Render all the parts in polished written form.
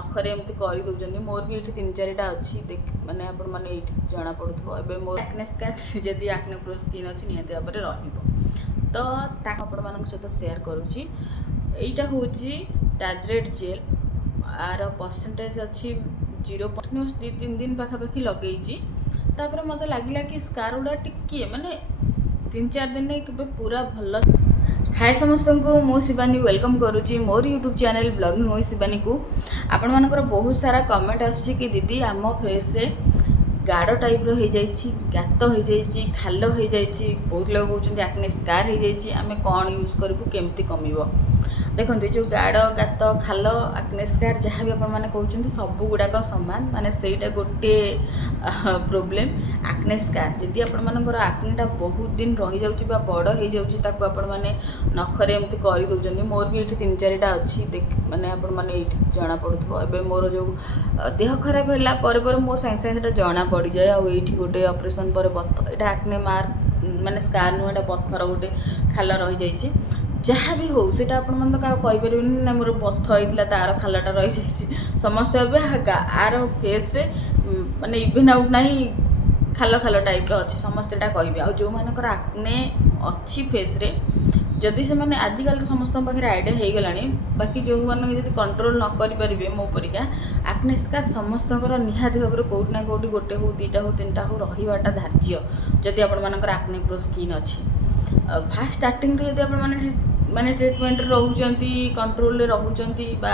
नखरे एमती कर दौरान मोर भी ये 3-4टा अच्छी देख माने आपण माने ये जना पड़ुथबो एबे मोर एक्ने स्कार जदि एक्ने प्रो स्किन अच्छी निहाती भाव में रहिबो तो ताक आपण मानक सहित शेयर करूची। एटा होची टाजरेट जेल आर परसेंटेज अच्छी 0.2-3 दिन पाखापाखि लगे तापर मत लगिला कि स्कार गुड़ा टिके माने 3-4 दिन के पूरा भल। हाय समस्त को मु शिवानी वेलकम करुच्ची मोर YouTube channel blogging with Shivani को। आपण मानकर बहुत सारा कमेंट आसुची कि दीदी आम फेस रे गाढ़ टाइप रो हो जाइए गात हो जाइए खाल हो जाइए बहुत लोग कहते एक्ने स्कार हो जाइए आम कौन यूज करूँ केमती कमिबो। देखो जो गाढ़ गात खाल एक्ने स्कार जहाँ भी आपण मैंने कहते सब गुड़ाक सामान माने सेटा गोटे प्रोब्लेम एक्ने स्कार जदि आपण मानकर एक्नेटा बहुत दिन रही जाउची बा बड़ हो जाउची ताको आपण माने नखरे एमती कर दौरान मोर भी ये 3-4टा अच्छी देख माने आपण माने ये जना पड़ुथबो एबे मोर जो देह खराब होला पर मोर साइंस साइंस जना पड़ जाए आ ये गोटे ऑपरेशन पर बथ एटा एक्ने मार्क माने स्कार नुह एटा पत्थर गोटे खाल रही जाइए जहाँ भी हो सीटा आपण मन क्या कहीपर ना मोर बथ होता तार खालटा रही जाइए समस्त आर फेस रे माने इवेन आउट ना खाल खाल टाइप अच्छी समस्त कहे आ जो मानकर एक्ने अच्छी फेस रे जदि से मैंने आजिकल तो समस्त पाखे आइडिया हो गला बाकी जो मैंने कंट्रोल न करेंगे मो परिका एक्ने स्कार समस्त निहाती भाव में कौटी ना कौटी गोटे हो 2टा हो 3टा हो रहीबाटा धार्य जदि आपण मानकर एक्ने प्रो स्किन अच्छी फास्ट स्टार्टिंग जदि आपण माने ट्रिटमेंट रोचंती कंट्रोल रोचंती बा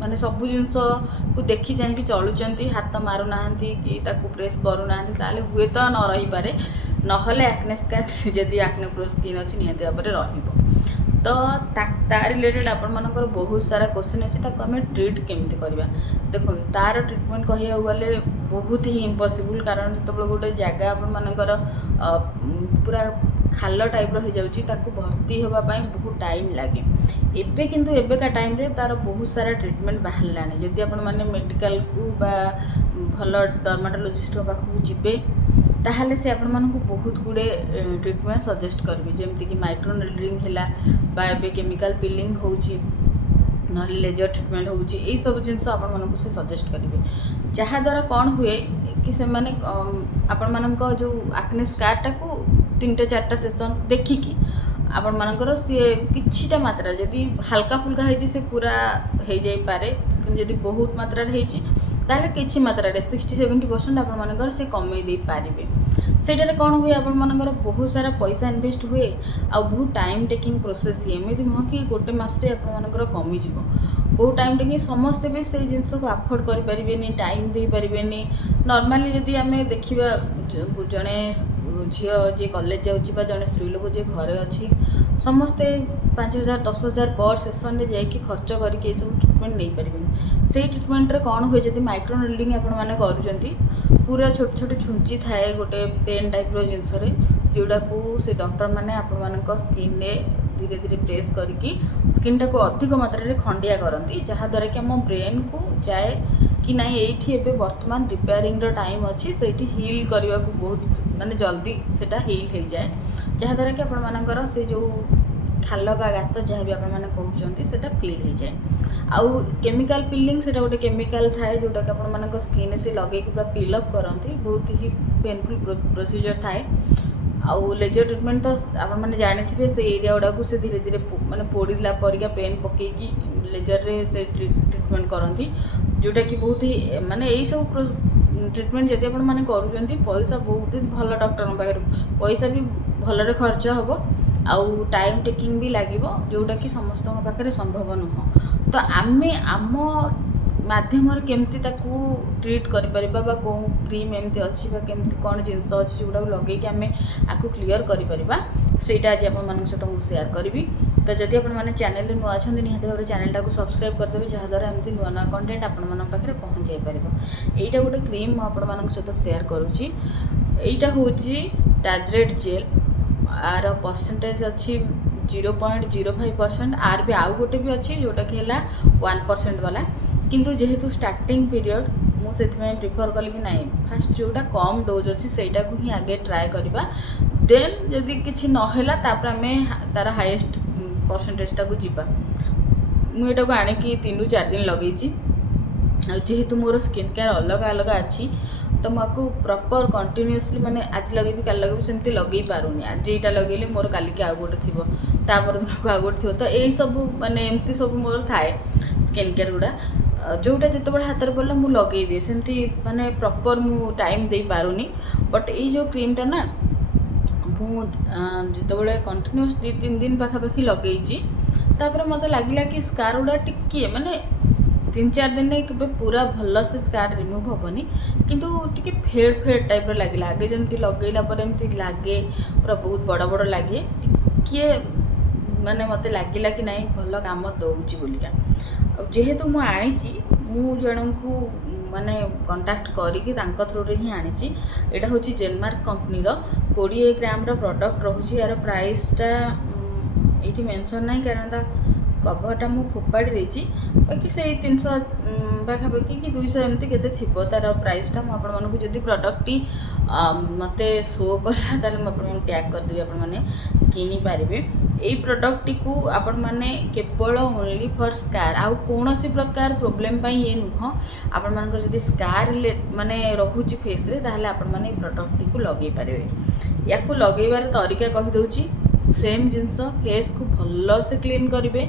माने सब जिनस को देखी चाहिए चलुचंती हाथ मारूना कि ताकू प्रेस करूना ताले हुए तो न रही पारे नहले एक्ने स्कार जदि एक्ने प्रो स्किन अच्छी निहाती भाव में रहिबो तो ता रिलेटेड आपण मानकर बहुत सारा क्वेश्चन अच्छी ताको आम ट्रीट केमती करवा। देखो तार ट्रीटमेंट कहिया गले बहुत ही इम्पॉसिबल कारण जो गोटे जगह आपण मानकर पूरा खाल टाइप हो जाउची ताकू भर्ती होगापाई बहुत टाइम लगे एबे किंतु एबेका टाइम रे तार बहुत सारा ट्रीटमेंट बाहर लाने जदि आपण माने मेडिकल को बा भल डर्माटोलॉजिस्ट पाखु जिबे ताहले से आपण मानकु बहुत गुडे ट्रीटमेंट सजेस्ट करबी जेमति कि माइक्रो नीडलिंग हैला बा एबे केमिकल पिलिंग होउची न लेजर ट्रीटमेंट होउची ए सब जिंस आपण मानकु से सजेस्ट करबे जहा द्वारा कौन हुए कि से माने आपण मानक जो एक्ने स्कार टाकू 3-4टा सेशन देखिकी आपण मानकर सी किछिटा मात्रा जदि हल्का फुल्का है से पूरा हो जाई पारे जदि बहुत मात्रा है ताले किछि मात्रा 60-70% आपण मानकर से कमे दे पारिबे। सेटारे कौन हुए आपण मानकर बहुत सारा पैसा इन्वेस्ट हुए आ बहुत टाइम टेकिंग प्रोसेस एमती नुह कि गोटे मसरे आपण मानकर कमी जीवो बहुत टाइम टेकिंग समस्ते भी से जिनस को अफोर्ड करि परिबेनी टाइम दे परिबेनी। नॉर्मली जदि आमे देखिबा जणे झील जी कॉलेज जाऊँगी जड़े स्त्री लोक जी घरे अच्छी समस्ते 5,000 10,000 पर सेसन में जाकि खर्च करके सब ट्रिटमेंट नहीं पारे से ट्रिटमेंट रे कौन हुए जब माइक्रो नीडलिंग आपण मैंने करूँ पूरा छोट छोट छुंची थाए गोटे पेन टाइप जिनस जोड़ा को से डॉक्टर मैंने आपण मान स्किन रे धीरे धीरे प्रेस करके स्किन टाक अधिक मात्रा खंडिया करती जहाँद्वारा कि आम ब्रेन को जाए कि ना ये बर्तमान रिपेयरिंग टाइम अच्छी से हिल करने को बहुत माने जल्दी सेटा हिल हो जाए जहाँद्वारा कि आपण मानकर से जो खाल बा गात जहाँ भी आपण मैंने कहते सेटा फिल हो जाए। आउ केमिकल पिलिंग सेटा गोटे केमिकल थाए जोटा कि आपण मानक स्किन से लगे पूरा पिलअप करती बहुत ही पेनफुल प्रोसीजर थाए। आउ लेजर ट्रिटमेंट तो आपण मैंने जानी से एरिया गुड़ा को से धीरे धीरे माने पोड़ला परिका पेन पकईकी लेजर रे से ट्रिटमेंट करती जोटा कि बहुत ही माने यही सब ट्रिटमेंट जदि आपण माने करूचंती पैसा बहुत ही भल डॉक्टर पाखे पैसा भी भलरे खर्च हम आउ टाइम टेकिंग भी लगे जोटा कि समस्त पाखे संभव नुह तो आमे आम माध्यम केमती ताकू ट्रीट करिपरिबा बा को क्रीम एमती अच्छी बा केमती कौन जिनस अच्छी जोड़ा लगे कि आमे आकु क्लियर करिपरिबा सेटा आज आपण मानक सहित मु शेयर करी। तो जदि आपण माने चैनल नुआ अछंती निहाती भाव चैनल को सब्सक्राइब करदेबे जहाँद्वारा एमती नुआ नुआ कंटेंट आपण मानक पाखे पहुँच जाई परिबो। एटा गोटे क्रीम मु आपण मानक सहित शेयर करूची एटा होची टाजरेट जेल आर परसेंटेज अच्छी 0.05% आर भी आउ गोटे भी अच्छी जोटा कि 1% वाला किंतु जेहेतु स्टार्टिंग पीरियड मुझे प्रिफर कली कि नाई फास्ट जोटा कम डोज अच्छी सेटा को ही आगे ट्राए करवा देन जदि किसी नहला तापर आम तार हाईएस्ट परसेंटेज टाक जीवा मुझे आणिकी 3-4 दिन लगे जेहेतु मोर स्किन केयर अलग अलग अच्छी तो मुझे प्रॉपर कंटिन्यूअसली माने आज लगे कल लगे सेमती लगे पारूनी आज यहाँ लगे मोर काली आउ गोटे थी तापर दिन को आउ गोटे थी तो यही सब माने एमती सब मोर थाए स्किन केयर गुड़ा जोटा जिते बड़े हाथ पड़े मुझे लगे दिए सेमती माने प्रॉपर मु टाइम दे पारूनी बट ये जो क्रीमटा ना मुझे कंटिन्यूअस 2-3 दिन पाखापाखि लगे मत लगे कि स्कार गुड़ा टिके माने 3-4 दिन के पूरा भल से स्कार रिमूव हेनी किंतु टिके फेड फेड टाइप लगे आगे जमी लगेला एमती लगे पूरा बहुत बड़ बड़ लगे टिके माने मत लगे कि नहीं भल काम दौची बोलिका जेहेतु मु आनी जन को माने कांटेक्ट करके थ्रू ही आनी यहाँ हूँ जेनमार्क कंपनी 20 ग्राम प्रोडक्ट रोचे यार प्राइसटा ये मेंशन नहीं कारण कभरटा मु फोपाड़ी देती बाकी से 300 पाखापाखि कि 200 एमती केते थिबो तार प्राइसटा मु आपण मानकु जदी प्रोडक्टटी मते शो कला ताले मु आपण टैग कर देबी आपण माने किनी पारिबे एई प्रोडक्टटी को आपण माने केवल ओनली फॉर स्कार आउ कोनोसी प्रकार प्रॉब्लम पई ये नुह आपण मानकर जदी स्कार माने रहुची फेस रे ताहले आपण माने प्रोडक्टटी को लगे पारिबे याकू लगेबार तरीका कहि दउची सेम जिनस फेस को भल से क्लीन करेंगे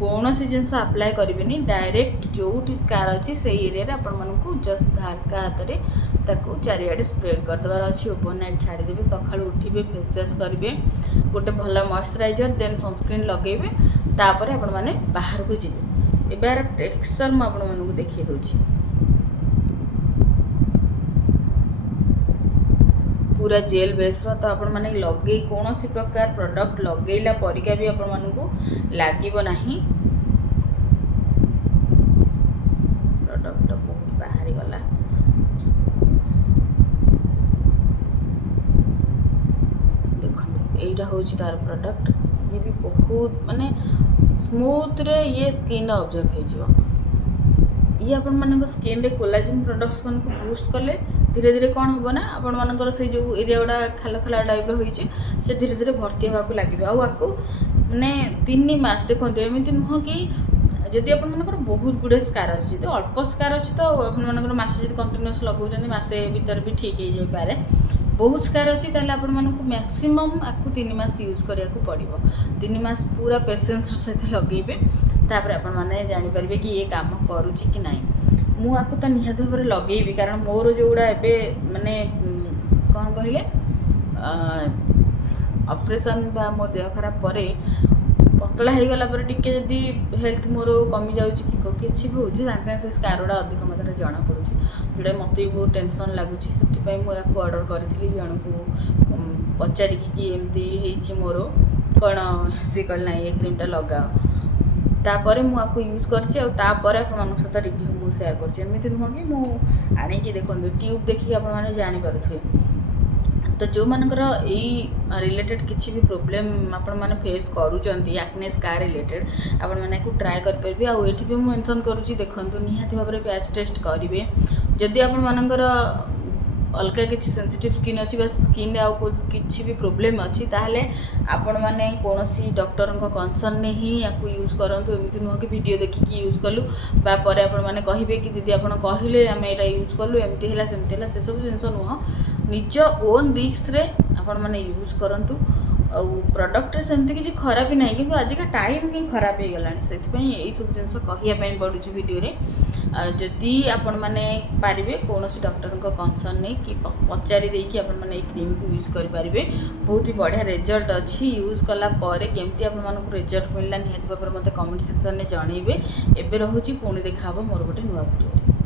कौन सी जिनस अप्लाई करेंगे डायरेक्ट जो स्कार अच्छी से एरिया आपण मानू जस्ट हल्का हाथ में चारिआडे स्प्रेड करदेवार अच्छी ओवरनाइट छाड़ीदेवे सकाळू उठे फेस वॉश करेंगे गोटे भल मॉइस्चराइजर देन सनस्क्रीन लगेबे तापर आपण माने बाहर को जीवे एबार टेक्सचर मु आपण मानू देखिए दूची पूरा जेल बेस तो आपण माने लगे कौन सी प्रकार प्रोडक्ट लगेला परिका भी आपण मानू लागो ना प्रोडक्ट बहुत बाहरी गला देखो यहीटा हूँ तार प्रोडक्ट ये भी बहुत माने स्मूथ रे ये स्किन ऑब्जर्व हो ये आपण मानक स्किन रे कोलाजेन प्रोडक्शन को बूस्ट कले धीरे धीरे कौन हम ना आपण मानकर से जो एरिया गुड़ा खाल खाला टाइप होइचे से धीरे धीरे भर्ती होगा लगे आपको माने 3 मास देखो एमती नुह कि जदि आपण मानकर बहुत गुड़े स्कार अच्छी तो अल्प स्कार अच्छी तो आपण मानकर मासे जब कंटिन्यूअस लगाउछन मासे भीतर भी ठीक हो जाई पारे बहुत स्कार अच्छी ताले आपण मानक मैक्सिमम आपको 3 मास यूज करिया को पड़िबो 3 मास पूरा पेशेंस सहित लगेबे तापर आपण माने जानि परिबे कि ये काम करूची कि नहीं मु आपको तो निहाती भाव लगेबी कारण मोर जोड़ा एबे माने कौन कहले ऑपरेशन बा मो देह खराब परे पतला हो गला पर टिके जदी हेल्थ मोर कमी जाउची कि किछि भी होची साथे से स्कार गुड़ा अधिक मात्रा जना पड़ुची जोड़ा मते बहुत टेंशन लागुची सेति पई मु आपको ऑर्डर करथिली जण को पचारि कि एमती हेची मोर कोन से कल ना ये क्रीमटा लगाओ तापर मु आपको यूज करछि आ तापर आपन सहित रिव्यू मु शेयर करछि एमती नुह कि मु आनी कि देखो ट्यूब देखि आपन माने जानि पारुथे तो जो मानकर यही रिलेटेड किसी भी प्रोब्लेम आपण माने फेस करूचंती एक्ने स्कार रिलेटेड आपण माने को ट्राई कर परबे आ एठी भी मेंशन करूची देखंतु निहाती भाबरे पैच टेस्ट करिवे जदि आपण मानकर अलग किसी सेंसिटिव स्किन अच्छी स्किन आउ किसी भी प्रोब्लेम अच्छी ताहले आपण माने कोनोसी डॉक्टर को कंसर्न ने ही याकू यूज करंतु एमिति नुह कि वीडियो देखिकी यूज कलु बा परे आपण माने कहिबे कि दीदी आपण कहिले आमे एटा यूज कलु एमिति हैला सेमिति हैला से सब जिंस नुह निज ओन रिस्क रे आपण माने यूज करंतु और प्रोडक्ट सेमती किसी खराब ना कि आज का टाइम ही खराब हो गला से यही सब जिन कहवाई पड़ू वीडियो रे जदि आपण मैंने पारे कौन डॉक्टर को कंसर्न नहीं कि पचारि देकी आपण मैंने क्रीम को यूज करेंगे बहुत ही बढ़िया रिजल्ट अच्छी यूज कला केमती आप रिजल्ट मिलला निहाती भाव मत कमेंट सेक्शन में जनइबे एबे रहुची पुणी देखा मोर गोटे नुआ वीडियो।